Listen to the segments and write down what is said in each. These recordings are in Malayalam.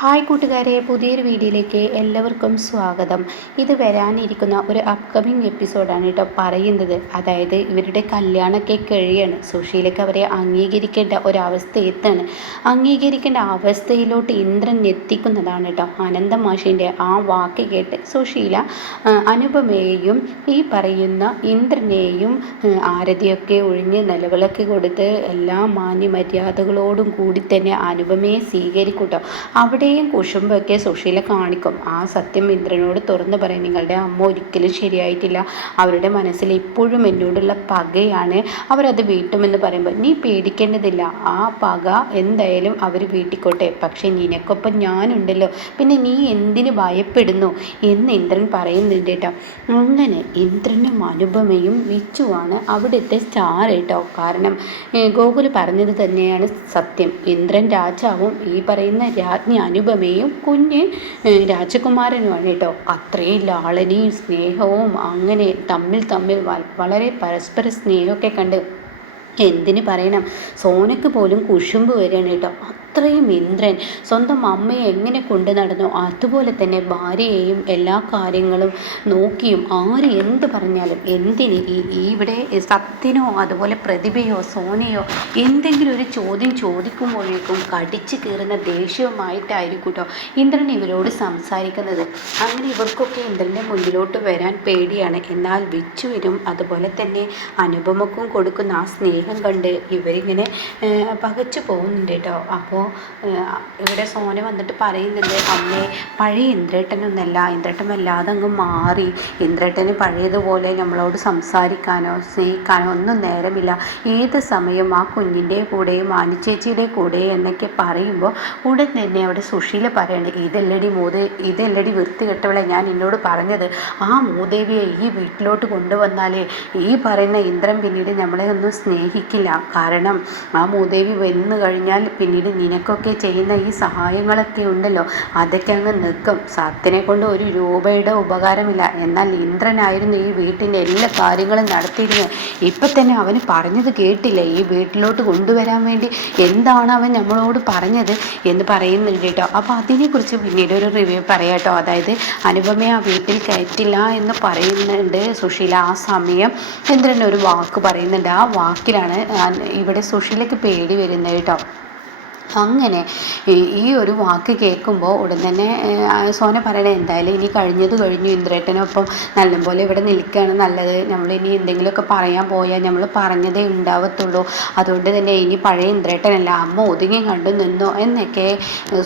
ഹായ് കൂട്ടുകാരെ, പുതിയൊരു വീഡിയോയിലേക്ക് എല്ലാവർക്കും സ്വാഗതം. ഇത് വരാനിരിക്കുന്ന ഒരു അപ്കമിങ് എപ്പിസോഡാണ് കേട്ടോ പറയുന്നത്. അതായത് ഇവരുടെ കല്യാണമൊക്കെ കഴിയാണ്. സുശീലയ്ക്ക് അവരെ അംഗീകരിക്കേണ്ട ഒരവസ്ഥ എത്താണ്. അംഗീകരിക്കേണ്ട അവസ്ഥയിലോട്ട് ഇന്ദ്രൻ എത്തിക്കുന്നതാണ് കേട്ടോ അനന്തമാഷിൻ്റെ ആ വാക്ക് കേട്ട് സുശീല അനുപമയെയും ഈ പറയുന്ന ഇന്ദ്രനെയും ആരതിയൊക്കെ ഒഴിഞ്ഞ് നിലവിളക്ക് കൊടുത്ത് എല്ലാ മാന്യമര്യാദകളോടും കൂടി തന്നെ അനുപമയെ സ്വീകരിക്കും കേട്ടോ. അവിടെയും കുശുമ്പൊക്കെ സുശീല കാണിക്കും. ആ സത്യം ഇന്ദ്രനോട് തുറന്നു പറയും. നിങ്ങളുടെ അമ്മ ഒരിക്കലും ശരിയായിട്ടില്ല, അവരുടെ മനസ്സിൽ ഇപ്പോഴും എന്നോടുള്ള പകയാണ്, അവരത് വീട്ടുമെന്ന് പറയുമ്പോൾ നീ പേടിക്കേണ്ടതില്ല, ആ പക എന്തായാലും അവർ വീട്ടിക്കോട്ടെ, പക്ഷെ നിനക്കൊപ്പം ഞാനുണ്ടല്ലോ, പിന്നെ നീ എന്തിന് ഭയപ്പെടുന്നു എന്ന് ഇന്ദ്രൻ പറയുന്നുണ്ട് കേട്ടോ. അങ്ങനെ ഇന്ദ്രനും അനുപമയും വിച്ചുവാണ് അവിടുത്തെ സ്റ്റാർ കേട്ടോ. കാരണം ഗോകുൽ പറഞ്ഞത് തന്നെയാണ് സത്യം. ഇന്ദ്രൻ രാജാവും ഈ പറയുന്ന രാജ്ഞി അനുപമയും കുഞ്ഞ് രാജകുമാരനുമാണ് കേട്ടോ. അത്രയും ലാളനയും സ്നേഹവും അങ്ങനെ തമ്മിൽ വളരെ പരസ്പര സ്നേഹമൊക്കെ കണ്ട് എന്തിന് പറയണം, സോനയ്ക്ക് പോലും കുശുമ്പ് വരികയാണ് കേട്ടോ. അത്രയും ഇന്ദ്രൻ സ്വന്തം അമ്മയെ എങ്ങനെ കൊണ്ടു നടന്നു അതുപോലെ തന്നെ ഭാര്യയെയും എല്ലാ കാര്യങ്ങളും നോക്കിയും ആര് എന്ത് പറഞ്ഞാലും എന്തിന് ഇവിടെ സത്യനോ അതുപോലെ പ്രതിഭയോ സോനയോ എന്തെങ്കിലും ഒരു ചോദ്യം ചോദിക്കുമ്പോഴേക്കും കടിച്ചു കീറുന്ന ദേഷ്യവുമായിട്ടായിരിക്കും കേട്ടോ ഇന്ദ്രൻ ഇവരോട് സംസാരിക്കുന്നത്. അങ്ങനെ ഇവർക്കൊക്കെ ഇന്ദ്രൻ്റെ മുന്നിലോട്ട് വരാൻ പേടിയാണ്. എന്നാൽ വിച്ചുവിനും അതുപോലെ തന്നെ അനുപമക്കും കൊടുക്കുന്ന ആ സ്നേഹം കണ്ട് ഇവരിങ്ങനെ പകച്ചു പോകുന്നുണ്ട് കേട്ടോ. അപ്പോൾ ഇവിടെ സോന വന്നിട്ട് പറയുന്നുണ്ട്, അമ്മേ പഴയ ഇന്ദ്രേട്ടനൊന്നല്ല, ഇന്ദ്രേട്ടൻ വല്ലാതെ അങ്ങ് മാറി, ഇന്ദ്രേട്ടന് പഴയതുപോലെ നമ്മളോട് സംസാരിക്കാനോ സ്നേഹിക്കാനോ ഒന്നും നേരമില്ല, ഏത് സമയം ആ കുഞ്ഞിൻ്റെ കൂടെയും ആനിച്ചേച്ചിയുടെ കൂടെ എന്നൊക്കെ പറയുമ്പോൾ ഉടൻ തന്നെ അവിടെ സുശീല പറയണേ, ഇതല്ലടി വൃത്തി കെട്ടവളെ ഞാൻ എന്നോട് പറഞ്ഞത്, ആ മൂദേവിയെ ഈ വീട്ടിലോട്ട് കൊണ്ടുവന്നാലേ ഈ പറയുന്ന ഇന്ദ്രൻ പിന്നീട് നമ്മളെ ഒന്നും സ്നേഹിക്കില്ല. കാരണം ആ മൂദേവി വന്നു കഴിഞ്ഞാൽ പിന്നീട് നിനക്കൊക്കെ ചെയ്യുന്ന ഈ സഹായങ്ങളൊക്കെ ഉണ്ടല്ലോ അതൊക്കെ അങ്ങ് നിൽക്കും. സത്യനെ കൊണ്ട് ഒരു രൂപയുടെ ഉപകാരമില്ല. എന്നാൽ ഇന്ദ്രനായിരുന്നു ഈ വീട്ടിൻ്റെ എല്ലാ കാര്യങ്ങളും നടത്തിയിരുന്നത്. ഇപ്പം തന്നെ അവന് പറഞ്ഞത് കേട്ടില്ലേ, ഈ വീട്ടിലോട്ട് കൊണ്ടുവരാൻ വേണ്ടി എന്താണ് അവൻ നമ്മളോട് പറഞ്ഞത് എന്ന് പറയുന്നുണ്ട് കേട്ടോ. അപ്പോൾ അതിനെക്കുറിച്ച് പിന്നീട് ഒരു റിവ്യൂ പറയാം കേട്ടോ. അതായത് അനുപമയെ ആ വീട്ടിൽ കയറ്റില്ല എന്ന് പറയുന്നുണ്ട് സുശീല. ആ സമയം ഇന്ദ്രൻ ഒരു വാക്ക് പറയുന്നുണ്ട്. ആ വാക്കിലാണ് ഇവിടെ സുശീലയ്ക്ക് പേടി വരുന്നത് കേട്ടോ. അങ്ങനെ ഈ ഒരു വാക്ക് കേൾക്കുമ്പോൾ ഉടൻ തന്നെ സോന പറയണേ, എന്തായാലും ഇനി കഴിഞ്ഞത് കഴിഞ്ഞു, ഇന്ദ്രേട്ടനൊപ്പം നല്ലപോലെ ഇവിടെ നിൽക്കുകയാണ് നല്ലത്, നമ്മളിനി എന്തെങ്കിലുമൊക്കെ പറയാൻ പോയാൽ നമ്മൾ പറഞ്ഞതേ ഉണ്ടാവത്തുള്ളൂ, അതുകൊണ്ട് തന്നെ ഇനി പഴയ ഇന്ദ്രേട്ടനല്ല, അമ്മ ഒതുങ്ങി കണ്ടു നിന്നോ എന്നൊക്കെ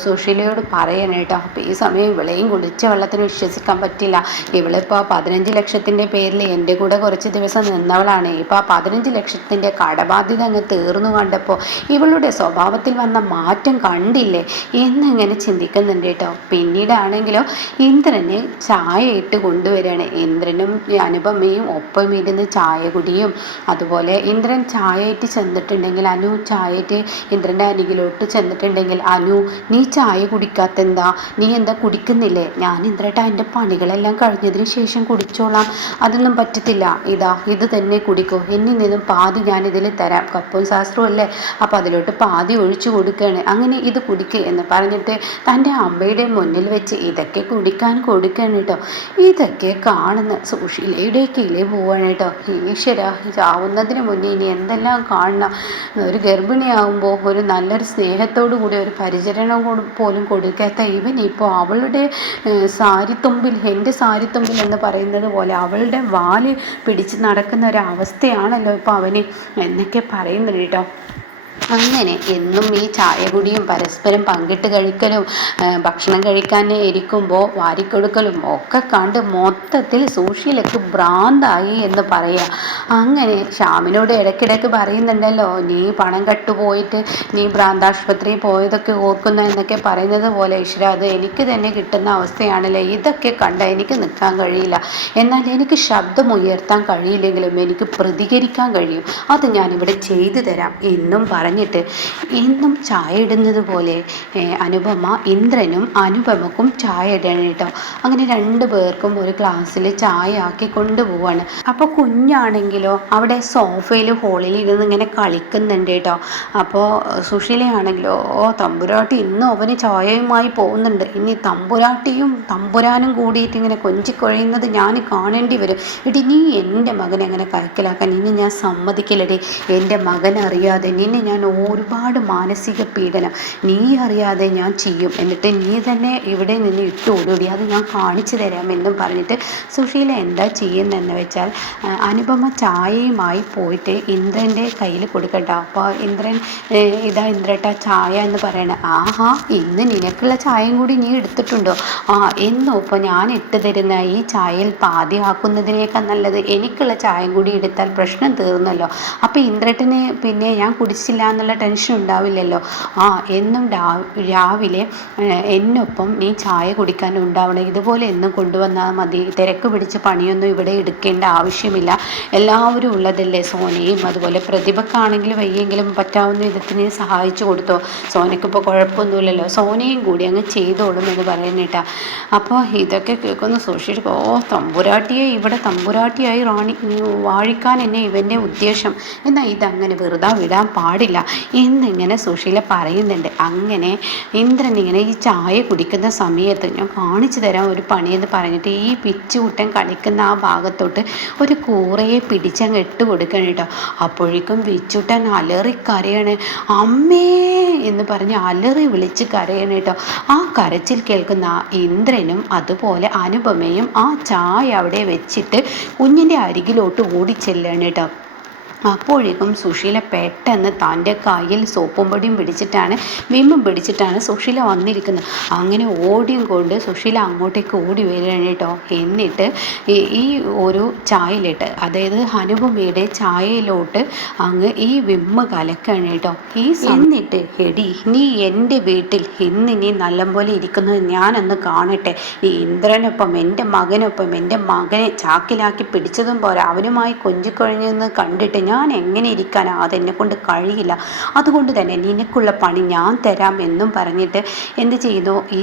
സുശീലയോട് പറയണേ കേട്ടോ. അപ്പോൾ ഈ സമയം ഇവളെയും കുളിച്ച വെള്ളത്തിന് വിശ്വസിക്കാൻ പറ്റില്ല. ഇവളിപ്പോൾ 15 ലക്ഷത്തിൻ്റെ പേരിൽ എൻ്റെ കൂടെ കുറച്ച് ദിവസം നിന്നവളാണ്. ഇപ്പോൾ ആ 15 ലക്ഷത്തിൻ്റെ കടബാധ്യത അങ്ങ് തീർന്നു കണ്ടപ്പോൾ ഇവളുടെ സ്വഭാവത്തിൽ വന്ന മാറ്റം കണ്ടില്ലേ എന്നിങ്ങനെ ചിന്തിക്കുന്നുണ്ട് കേട്ടോ. പിന്നീടാണെങ്കിലോ ഇന്ദ്രന് ചായ ഇട്ട് കൊണ്ടുവരികയാണ്. ഇന്ദ്രനും അനുപമയും ഒപ്പം ഇരുന്ന് ചായ കുടിയും. അതുപോലെ ഇന്ദ്രൻ ചായ ഇട്ട് ചെന്നിട്ടുണ്ടെങ്കിൽ അനു ചായ ഇട്ട് ഇന്ദ്രൻ്റെ അരികിലോട്ട് ചെന്നിട്ടുണ്ടെങ്കിൽ, അനു നീ ചായ കുടിക്കാത്തെന്താ, നീ എന്താ കുടിക്കുന്നില്ലേ, ഞാൻ ഇന്ദ്രേട്ട എൻ്റെ പണികളെല്ലാം കഴിഞ്ഞതിന് ശേഷം കുടിച്ചോളാം, അതൊന്നും പറ്റത്തില്ല, ഇത് തന്നെ കുടിക്കോ, എന്നിൽ നിന്നും പാതി ഞാനിതിൽ തരാം, കപ്പും ശാസ്ത്രവും അല്ലേ, അപ്പോൾ അതിലോട്ട് പാതി ഒഴിച്ചു കൊടുക്കുക, അങ്ങനെ ഇത് കുടിക്കുക എന്ന് പറഞ്ഞിട്ട് തൻ്റെ അമ്മയുടെ മുന്നിൽ വെച്ച് ഇതൊക്കെ കുടിക്കാൻ കൊടുക്കുകയാണ് കേട്ടോ. ഇതൊക്കെ കാണുന്ന സുശീലയുടെ കിളി പോവാണ് കേട്ടോ. ഈശ്വര, ചാവുന്നതിന് മുന്നേ ഇനി എന്തെല്ലാം കാണണം. ഒരു ഗർഭിണിയാവുമ്പോൾ ഒരു നല്ലൊരു സ്നേഹത്തോടു കൂടി ഒരു പരിചരണം പോലും കൊടുക്കാത്ത ഇവൻ ഇപ്പോൾ അവളുടെ സാരിത്തുമ്പിൽ, എൻ്റെ സാരിത്തുമ്പിൽ എന്ന് പറയുന്നത് പോലെ അവളുടെ വാല് പിടിച്ച് നടക്കുന്ന ഒരവസ്ഥയാണല്ലോ ഇപ്പോൾ അവന് എന്നൊക്കെ പറയുന്നുണ്ട് കേട്ടോ. അങ്ങനെ എന്നും ഈ ചായ കുടിയും പരസ്പരം പങ്കിട്ട് കഴിക്കലും ഭക്ഷണം കഴിക്കാൻ ഇരിക്കുമ്പോൾ വാരിക്കൊടുക്കലും ഒക്കെ കണ്ട് മൊത്തത്തിൽ സുശീലയ്ക്ക് ഭ്രാന്തായി എന്ന് പറയാം. അങ്ങനെ ശ്യാമിനോട് ഇടയ്ക്കിടയ്ക്ക് പറയുന്നുണ്ടല്ലോ, നീ പണം കട്ടുപോയിട്ട് നീ ഭ്രാന്താശുപത്രിയിൽ പോയതൊക്കെ ഓർക്കുന്ന എന്നൊക്കെ പറയുന്നത് പോലെ, ഈശ്വര അത് എനിക്ക് തന്നെ കിട്ടുന്ന അവസ്ഥയാണല്ലേ, ഇതൊക്കെ കണ്ട എനിക്ക് നിൽക്കാൻ കഴിയില്ല, എന്നാൽ എനിക്ക് ശബ്ദം ഉയർത്താൻ കഴിയില്ലെങ്കിലും എനിക്ക് പ്രതികരിക്കാൻ കഴിയും, അത് ഞാനിവിടെ ചെയ്തു തരാം എന്നും പറഞ്ഞു പറഞ്ഞിട്ട് എന്നും ചായ ഇടുന്നത് പോലെ അനുപമ ഇന്ദ്രനും അനുപമക്കും ചായ ഇടണം കേട്ടോ. അങ്ങനെ രണ്ടു പേർക്കും ഒരു ഗ്ലാസ്സിൽ ചായ ആക്കി കൊണ്ടുപോവാണ്. അപ്പോൾ കുഞ്ഞാണെങ്കിലോ അവിടെ സോഫയിൽ ഹോളിൽ ഇരുന്ന് ഇങ്ങനെ കളിക്കുന്നുണ്ട് കേട്ടോ. അപ്പോൾ സുശീലയാണെങ്കിലോ തമ്പുരാട്ടി ഇന്നും അവന് ചായയുമായി പോകുന്നുണ്ട്, ഇനി തമ്പുരാനും കൂടിയിട്ട് ഇങ്ങനെ കൊഞ്ചിക്കൊഴിയുന്നത് ഞാൻ കാണേണ്ടി വരും. എടി നീ എൻ്റെ മകനെ അങ്ങനെ കൈക്കലാക്കാൻ ഇനി ഞാൻ സമ്മതിക്കില്ലടി. എൻ്റെ മകൻ അറിയാതെ നിന്നെ ഞാൻ ഒരുപാട് മാനസിക പീഡനം നീ അറിയാതെ ഞാൻ ചെയ്യും, എന്നിട്ട് നീ തന്നെ ഇവിടെ നിന്ന് ഇട്ടുകൊടുടി, അത് ഞാൻ കാണിച്ചു തരാമെന്നും പറഞ്ഞിട്ട് സുശീല എന്താ ചെയ്യുന്നതെന്ന് വെച്ചാൽ അനുപമ ചായയുമായി പോയിട്ട് ഇന്ദ്രൻ്റെ കയ്യിൽ കൊടുക്കട്ടോ. അപ്പോൾ ഇന്ദ്രൻ ഇന്ദ്രട്ട ചായ എന്ന് പറയണേ. ആഹാ, ഇന്ന് നിനക്കുള്ള ചായയും കൂടി നീ എടുത്തിട്ടുണ്ടോ? എന്നോ ഇപ്പോൾ ഞാൻ ഇട്ട് തരുന്ന ഈ ചായയിൽ പാതി ആക്കുന്നതിനേക്കാൾ നല്ലത് എനിക്കുള്ള ചായയും കൂടി എടുത്താൽ പ്രശ്നം തീർന്നല്ലോ. അപ്പോൾ ഇന്ദ്രട്ടന് പിന്നെ ഞാൻ കുടിച്ചില്ല എന്നുള്ള ടെൻഷൻ ഉണ്ടാവില്ലല്ലോ. എന്നും രാവിലെ എന്നൊപ്പം നീ ചായ കുടിക്കാൻ ഉണ്ടാവണം, ഇതുപോലെ എന്നും കൊണ്ടുവന്നാൽ മതി. തിരക്ക് പിടിച്ച് പണിയൊന്നും ഇവിടെ എടുക്കേണ്ട ആവശ്യമില്ല, എല്ലാവരും ഉള്ളതല്ലേ. സോനയും അതുപോലെ പ്രതിഭക്കാണെങ്കിൽ വയ്യെങ്കിലും പറ്റാവുന്ന വിധത്തിൽ നീ സഹായിച്ചു കൊടുത്തോ. സോനയ്ക്ക് ഇപ്പോൾ കുഴപ്പമൊന്നുമില്ലല്ലോ, സോനയും കൂടി അങ്ങ് ചെയ്തോളും എന്ന് പറയുന്നിട്ടാ. അപ്പോൾ ഇതൊക്കെ കേൾക്കുന്ന സുശീൽ തമ്പുരാട്ടിയെ ഇവിടെ തമ്പുരാട്ടിയായി വാഴിക്കാൻ എന്നെ ഇവൻ്റെ ഉദ്ദേശം, എന്നാൽ ഇതങ്ങനെ വെറുതെ വിടാൻ പാടില്ല എന്നിങ്ങനെ സുശീല പറയുന്നുണ്ട്. അങ്ങനെ ഇന്ദ്രൻ ഇങ്ങനെ ഈ ചായ കുടിക്കുന്ന സമയത്ത് ഞാൻ കാണിച്ചു തരാം ഒരു പണിയെന്ന് പറഞ്ഞിട്ട് ഈ പിച്ചുകുട്ടൻ കളിക്കുന്ന ആ ഭാഗത്തോട്ട് ഒരു കൂറയെ പിടിച്ചങ്ങ് ഇട്ട് കൊടുക്കണം കേട്ടോ. അപ്പോഴേക്കും പിച്ചുട്ടൻ അലറിക്കരയാണ്, അമ്മേ എന്ന് പറഞ്ഞ് അലറി വിളിച്ച് കരയണം കേട്ടോ. ആ കരച്ചിൽ കേൾക്കുന്ന ഇന്ദ്രനും അതുപോലെ അനുപമയും ആ ചായ അവിടെ വെച്ചിട്ട് കുഞ്ഞിൻ്റെ അരികിലോട്ട് ഓടിച്ചെല്ലാണ് കേട്ടോ. അപ്പോഴേക്കും സുശീല പെട്ടെന്ന് തൻ്റെ കയ്യിൽ സോപ്പും പൊടിയും പിടിച്ചിട്ടാണ് വിമ്മും പിടിച്ചിട്ടാണ് സുശീല വന്നിരിക്കുന്നത്. അങ്ങനെ ഓടിയും കൊണ്ട് സുശീല അങ്ങോട്ടേക്ക് ഓടി വരികയാണ് കേട്ടോ. എന്നിട്ട് ഈ ഒരു ചായയിലിട്ട്, അതായത് അനുപമയുടെ ചായയിലോട്ട് അങ്ങ് ഈ വിമ്മ് കലക്കാണ് കേട്ടോ. എന്നിട്ട് എടി നീ എൻ്റെ വീട്ടിൽ ഇന്ന് നീ നല്ലപോലെ ഇരിക്കുന്നത് ഞാനൊന്ന് കാണട്ടെ. ഈ ഇന്ദ്രനൊപ്പം എൻ്റെ മകനെ ചാക്കിലാക്കി പിടിച്ചതും പോരാ, അവനുമായി കൊഞ്ചിക്കൊഴിഞ്ഞെന്ന് കണ്ടിട്ട് ഞാൻ എങ്ങനെ ഇരിക്കാനാ, അതെന്നെ കൊണ്ട് കഴിയില്ല, അതുകൊണ്ട് തന്നെ നിനക്കുള്ള പണി ഞാൻ തരാം എന്നും പറഞ്ഞിട്ട് എന്ത് ചെയ്യുന്നു, ഈ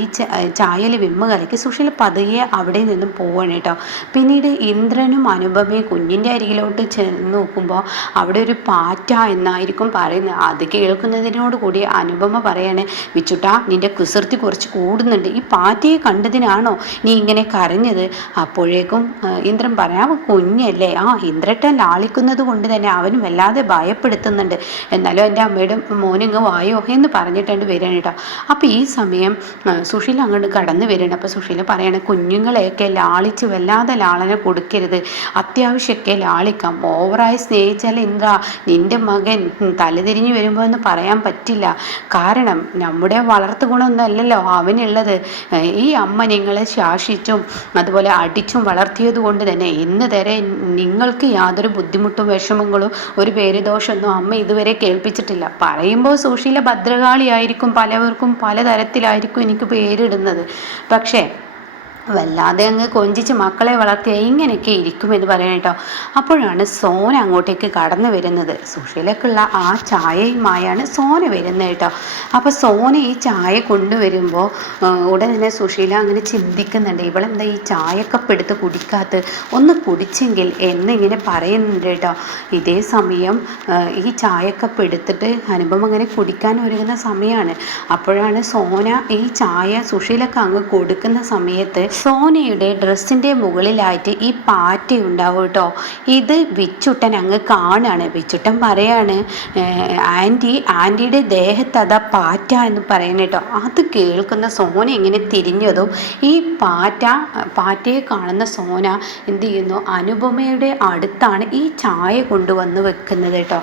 ചായയിൽ വിമ്മ് കലക്കി സുശീല പതിയെ അവിടെ നിന്നും പോവാണ് കേട്ടോ. പിന്നീട് ഇന്ദ്രനും അനുപമയും കുഞ്ഞിൻ്റെ അരികിലോട്ട് ചെന്ന് നോക്കുമ്പോൾ അവിടെ ഒരു പാറ്റ എന്നായിരിക്കും പറയുന്നത്. അത് കേൾക്കുന്നതിനോട് കൂടി അനുപമ പറയാണ്, വിച്ചുട്ടാ നിൻ്റെ കുസൃതി കുറച്ച് കൂടുന്നുണ്ട്, ഈ പാറ്റയെ കണ്ടതിനാണോ നീ ഇങ്ങനെ കരഞ്ഞത്? അപ്പോഴേക്കും ഇന്ദ്രൻ പറയാം, കുഞ്ഞല്ലേ, ഇന്ദ്രട്ടൻ ലാളിക്കുന്നത് കൊണ്ട് തന്നെ അവനും വല്ലാതെ ഭയപ്പെടുത്തുന്നുണ്ട്, എന്നാലും എൻ്റെ അമ്മയുടെ മോനിങ്ങ് വായോ എന്ന് പറഞ്ഞിട്ടുണ്ട് വരികയാണ് കേട്ടോ. അപ്പോൾ ഈ സമയം സുശീല അങ്ങോട്ട് കടന്നു വരികയാണ്. അപ്പോൾ സുശീല പറയണ, കുഞ്ഞുങ്ങളെയൊക്കെ ലാളിച്ച് വല്ലാതെ ലാളന കൊടുക്കരുത്, അത്യാവശ്യമൊക്കെ ലാളിക്കാം, ഓവറായി സ്നേഹിച്ചാൽ ഇന്ദ്ര നിൻ്റെ മകൻ തലതിരിഞ്ഞ് വരുമ്പോൾ എന്ന് പറയാൻ പറ്റില്ല, കാരണം നമ്മുടെ വളർത്തു ഗുണമൊന്നും അല്ലല്ലോ അവനുള്ളത്. ഈ അമ്മ നിങ്ങളെ ശാസിച്ചും അതുപോലെ അടിച്ചും വളർത്തിയത് കൊണ്ട് തന്നെ ഇന്ന് വരെ നിങ്ങൾക്ക് യാതൊരു ബുദ്ധിമുട്ടും വിഷമങ്ങളും ഒരു പേരുദോഷമൊന്നും അമ്മ ഇതുവരെ കേൾപ്പിച്ചിട്ടില്ല. പറയുമ്പോൾ സുശീല ഭദ്രകാളിയായിരിക്കും, പലവർക്കും പലതരത്തിലായിരിക്കും എനിക്ക് പേരിടുന്നത്, പക്ഷേ വല്ലാതെ അങ്ങ് കൊഞ്ചിച്ച് മക്കളെ വളർത്തിയ ഇങ്ങനെയൊക്കെ ഇരിക്കുമെന്ന് പറയാൻ കേട്ടോ. അപ്പോഴാണ് സോന അങ്ങോട്ടേക്ക് കടന്നു വരുന്നത്. സുശീലക്കുള്ള ആ ചായയുമായാണ് സോന വരുന്നത് കേട്ടോ. അപ്പോൾ സോന ഈ ചായ കൊണ്ടുവരുമ്പോൾ ഉടനെ തന്നെ സുശീല അങ്ങനെ ചിന്തിക്കുന്നുണ്ട്, ഇവളെന്താ ഈ ചായക്കപ്പ് എടുത്ത് കുടിക്കാത്ത, ഒന്ന് കുടിച്ചെങ്കിൽ എന്നിങ്ങനെ പറയുന്നുണ്ട് കേട്ടോ. ഇതേ സമയം ഈ ചായക്കപ്പ് എടുത്തിട്ട് അനുപമ അങ്ങനെ കുടിക്കാൻ ഒരുങ്ങുന്ന സമയമാണ്. അപ്പോഴാണ് സോന ഈ ചായ സുശീലക്ക് അങ്ങ് കൊടുക്കുന്ന സമയത്ത് സോനയുടെ ഡ്രസ്സിൻ്റെ മുകളിലായിട്ട് ഈ പാറ്റ ഉണ്ടാവും കേട്ടോ. ഇത് വിച്ചുട്ടൻ അങ്ങ് കാണുകയാണ്. വിച്ചുട്ടൻ പറയാണ്, ആൻറ്റിയുടെ ദേഹത്ത് അതാ പാറ്റ എന്ന് പറയുന്നത് കേട്ടോ. അത് കേൾക്കുന്ന സോന ഇങ്ങനെ തിരിഞ്ഞതും ഈ പാറ്റയെ കാണുന്ന സോന എന്ത് ചെയ്യുന്നു, അനുപമയുടെ അടുത്താണ് ഈ ചായ കൊണ്ടുവന്ന് വെക്കുന്നത് കേട്ടോ.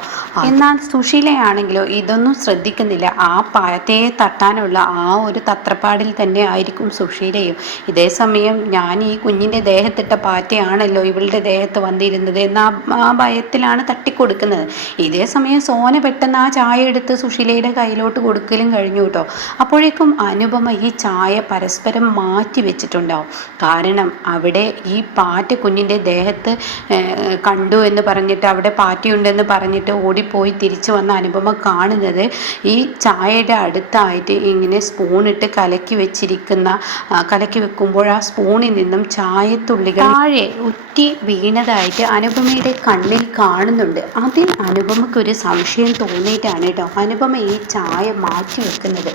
എന്നാൽ സുശീലയാണെങ്കിലോ ഇതൊന്നും ശ്രദ്ധിക്കുന്നില്ല. ആ പാറ്റയെ തട്ടാനുള്ള ആ ഒരു തത്രപ്പാടിൽ തന്നെ ആയിരിക്കും സുശീലയും. ഇതേ സമയം ഞാൻ ഈ കുഞ്ഞിൻ്റെ ദേഹത്തിട്ട പാറ്റയാണല്ലോ ഇവളുടെ ദേഹത്ത് വന്നിരുന്നത് എന്ന ആ ഭയത്തിലാണ് തട്ടിക്കൊടുക്കുന്നത്. ഇതേ സമയം സോന പെട്ടെന്ന് ആ ചായ എടുത്ത് സുശീലയുടെ കയ്യിലോട്ട് കൊടുക്കലും കഴിഞ്ഞു കേട്ടോ. അപ്പോഴേക്കും അനുപമ ഈ ചായ പരസ്പരം മാറ്റി വെച്ചിട്ടുണ്ടാവും. കാരണം അവിടെ ഈ പാറ്റ കുഞ്ഞിൻ്റെ ദേഹത്ത് കണ്ടു എന്ന് പറഞ്ഞിട്ട്, അവിടെ പാറ്റയുണ്ടെന്ന് പറഞ്ഞിട്ട് ഓടിപ്പോയി തിരിച്ചു വന്ന അനുപമ കാണുന്നത് ഈ ചായയുടെ അടുത്തായിട്ട് ഇങ്ങനെ സ്പൂണിട്ട് കലക്കി വെക്കുമ്പോൾ ആ സ്പൂണിൽ നിന്നും ചായത്തുള്ളികൾ താഴെ ഉറ്റി വീണതായിട്ട് അനുപമയുടെ കണ്ണിൽ കാണുന്നുണ്ട്. അതിൽ അനുപമയ്ക്കൊരു സംശയം തോന്നിയിട്ടാണ് കേട്ടോ അനുപമ ഈ ചായ മാറ്റി വെക്കുന്നത്.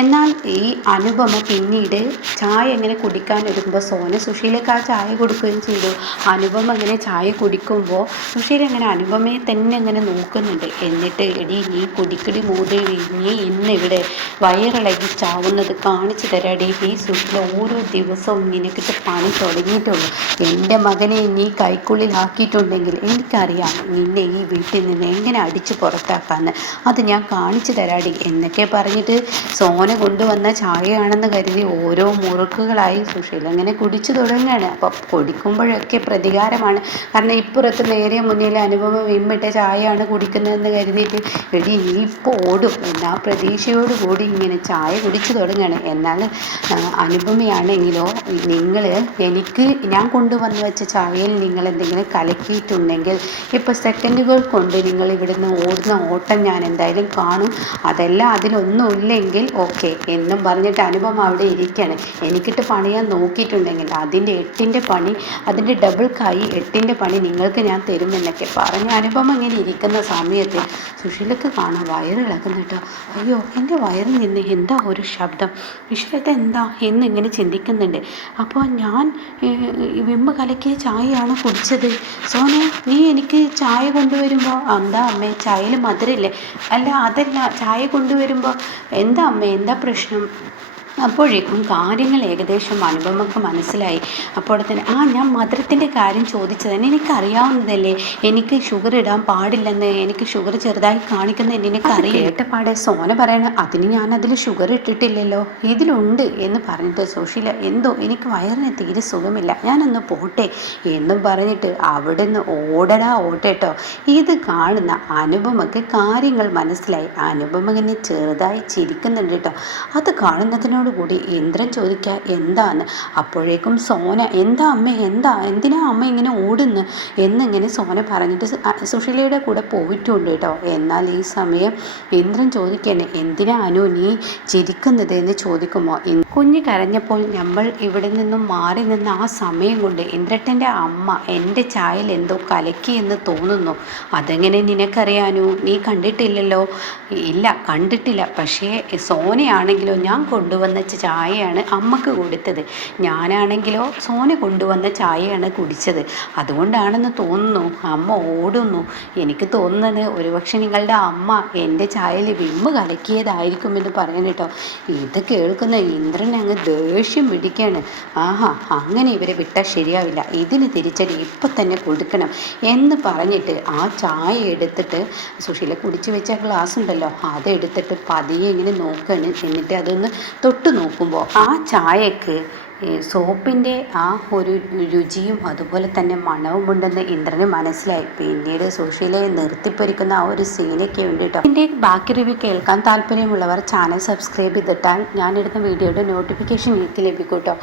എന്നാൽ ഈ അനുപമ പിന്നീട് ചായ എങ്ങനെ കുടിക്കാൻ എടുക്കുമ്പോൾ സോന സുശീലക്ക് ആ ചായ കൊടുക്കുകയും ചെയ്തു. അനുപമ അങ്ങനെ ചായ കുടിക്കുമ്പോൾ സുശീല അങ്ങനെ അനുപമയെ തന്നെ അങ്ങനെ നോക്കുന്നുണ്ട്. എന്നിട്ട് എടി നീ കുടിക്കടി മൂദേവി, നീ ഇന്നിവിടെ വയറിളകി ചാവുന്നത് കാണിച്ചു തരാടി. ഈ സുശീല ഓരോ ദിവസവും നിനക്കിട്ട് പണി തുടങ്ങിയിട്ടുള്ളൂ. എൻ്റെ മകനെ നീ കൈക്കുള്ളിലാക്കിയിട്ടുണ്ടെങ്കിൽ എനിക്കറിയാം നിന്നെ ഈ വീട്ടിൽ നിന്ന് എങ്ങനെ അടിച്ചു പുറത്താക്കാന്ന്. അത് ഞാൻ കാണിച്ചു തരാടി എന്നൊക്കെ പറഞ്ഞിട്ട് സോന കൊണ്ടുവന്ന ചായയാണെന്ന് കരുതി ഓരോ മുറുക്കുകളായി സുശീല അങ്ങനെ കുടിച്ചു തുടങ്ങുകയാണ്. അപ്പം കുടിക്കുമ്പോഴൊക്കെ പ്രതികാരമാണ്. കാരണം ഇപ്പുറത്ത് നേരെ മുന്നിൽ അനുപമ വിമ്മിട്ട ചായയാണ് കുടിക്കുന്നതെന്ന് കരുതിയിട്ട് എടി നീ ഇപ്പോൾ ഓടും എന്ന പ്രതീക്ഷയോട് കൂടി ഇങ്ങനെ ചായ കുടിച്ചു തുടങ്ങുകയാണ്. എന്നാൽ അനുപമയാണെങ്കിലോ ഞാൻ കൊണ്ടുവന്ന് വെച്ച ചായയിൽ നിങ്ങൾ എന്തെങ്കിലും കലക്കിയിട്ടുണ്ടെങ്കിൽ ഇപ്പോൾ സെക്കൻഡുകൾ കൊണ്ട് നിങ്ങൾ ഇവിടുന്ന് ഓടുന്ന ഓട്ടം ഞാൻ എന്തായാലും കാണും. അതെല്ലാം അതിലൊന്നുമില്ലെങ്കിൽ ഓക്കെ എന്നും പറഞ്ഞിട്ട് അനുപമ അവിടെ ഇരിക്കുകയാണ്. എനിക്കിട്ട് പണിയാൻ നോക്കിയിട്ടുണ്ടെങ്കിൽ അതിൻ്റെ ഡബിൾ കായി 8ൻ്റെ പണി നിങ്ങൾക്ക് ഞാൻ തരുമെന്നൊക്കെ പറഞ്ഞ് അനുപമ ഇങ്ങനെ ഇരിക്കുന്ന സമയത്ത് സുശീലക്ക് കാണാൻ വയറിളകുന്നു കേട്ടോ. അയ്യോ എൻ്റെ വയറിൽ നിന്ന് എന്താ ഒരു ശബ്ദം, വിഷയത്തെ എന്താ എന്നിങ്ങനെ ചിന്തിക്കുന്നുണ്ട്. അപ്പോൾ ഞാൻ വിമ്മ് കലക്കിയ ചായയാണ് കുടിച്ചത്. സോന നീ എനിക്ക് ചായ കൊണ്ടുവരുമ്പോൾ എന്താ അമ്മേ ചായയിൽ മധുരമില്ലേ? അല്ല അതല്ല, ചായ കൊണ്ടുവരുമ്പോൾ എന്താ അമ്മേ എന്താ പ്രശ്നം? അപ്പോഴേക്കും കാര്യങ്ങൾ ഏകദേശം അനുപമക്ക് മനസ്സിലായി. അപ്പോൾ തന്നെ ഞാൻ മധുരത്തിൻ്റെ കാര്യം ചോദിച്ചതാണ്. എനിക്കറിയാവുന്നതല്ലേ എനിക്ക് ഷുഗർ ഇടാൻ പാടില്ലെന്ന്, എനിക്ക് ഷുഗർ ചെറുതായി കാണിക്കുന്നത് എനിക്കറിയാം. കേട്ടപാടെ സോന പറയണ അതിന് ഞാനതിൽ ഷുഗർ ഇട്ടിട്ടില്ലല്ലോ, ഇതിലുണ്ട് എന്ന് പറഞ്ഞിട്ട് സുശീല എന്തോ എനിക്ക് വയറിന് തീരെ സുഖമില്ല, ഞാനൊന്ന് പോട്ടെ എന്നും പറഞ്ഞിട്ട് അവിടെ നിന്ന് ഓട്ടേട്ടോ. ഇത് കാണുന്ന അനുപമക്ക് കാര്യങ്ങൾ മനസ്സിലായി. അനുപമ ഇങ്ങനെ ചെറുതായി ചിരിക്കുന്നുണ്ട് കേട്ടോ. അത് കാണുന്നതിനോട് കൂടി ഇന്ദ്രൻ ചോദിക്കുക എന്താന്ന്. അപ്പോഴേക്കും സോന എന്താ അമ്മ എന്തിനാ അമ്മ ഇങ്ങനെ ഓടുന്നു എന്നിങ്ങനെ സോന പറഞ്ഞിട്ട് സുശീലയുടെ കൂടെ പോയിട്ടുണ്ട് കേട്ടോ. എന്നാൽ ഈ സമയം ഇന്ദ്രൻ ചോദിക്കുകയാണ് എന്തിനാ അനു നീ ചിരിക്കുന്നത് എന്ന് ചോദിക്കുമ്പോൾ കുഞ്ഞ് കരഞ്ഞപ്പോൾ നമ്മൾ ഇവിടെ നിന്നും മാറി നിന്ന് ആ സമയം കൊണ്ട് ഇന്ദ്രട്ടൻ്റെ അമ്മ എൻ്റെ ചായയിൽ എന്തോ കലക്കി എന്ന് തോന്നുന്നു. അതെങ്ങനെ നിനക്കറിയാനു? നീ കണ്ടിട്ടില്ലല്ലോ? ഇല്ല കണ്ടിട്ടില്ല, പക്ഷേ സോനയാണെങ്കിലോ ഞാൻ കൊണ്ടുവന്ന ചായയാണ് അമ്മക്ക് കൊടുത്തത്, ഞാനാണെങ്കിലോ സോന കൊണ്ടുവന്ന ചായയാണ് കുടിച്ചത്, അതുകൊണ്ടാണെന്ന് തോന്നുന്നു അമ്മ ഓടുന്നു. എനിക്ക് തോന്നുന്നത് ഒരുപക്ഷെ നിങ്ങളുടെ അമ്മ എൻ്റെ ചായയിൽ വിമ്മ് കലക്കിയതായിരിക്കുമെന്ന് പറയാൻ കേട്ടോ. ഇത് കേൾക്കുന്ന ഇന്ദ്രൻ അങ്ങ് ദേഷ്യം പിടിക്കുകയാണ്. അങ്ങനെ ഇവരെ വിട്ടാൽ ശരിയാവില്ല, ഇതിന് തിരിച്ചടി ഇപ്പം തന്നെ കൊടുക്കണം എന്ന് പറഞ്ഞിട്ട് ആ ചായ എടുത്തിട്ട് സുശീല കുടിച്ചു വെച്ച ഗ്ലാസ് ഉണ്ടല്ലോ അതെടുത്തിട്ട് പതിയെ ഇങ്ങനെ നോക്കുകയാണ്. എന്നിട്ട് അതൊന്ന് തൊട്ട് നോക്കുമ്പോൾ ആ ചായക്ക് സോപ്പിൻ്റെ ആ ഒരു രുചിയും അതുപോലെ തന്നെ മണവുമുണ്ടെന്ന് ഇന്ദ്രന് മനസ്സിലായി. പിന്നീട് സുശീലയെ നിർത്തിപ്പൊരിക്കുന്ന ആ ഒരു സീനൊക്കെ ഉണ്ട് കേട്ടോ. ഇതിൻ്റെ ബാക്കി റിവ്യൂ കേൾക്കാൻ താല്പര്യമുള്ളവർ ചാനൽ സബ്സ്ക്രൈബ് ചെയ്തിട്ടാൽ ഞാനിടുന്ന വീഡിയോയുടെ നോട്ടിഫിക്കേഷൻ നിങ്ങൾക്ക് ലഭിക്കും കേട്ടോ.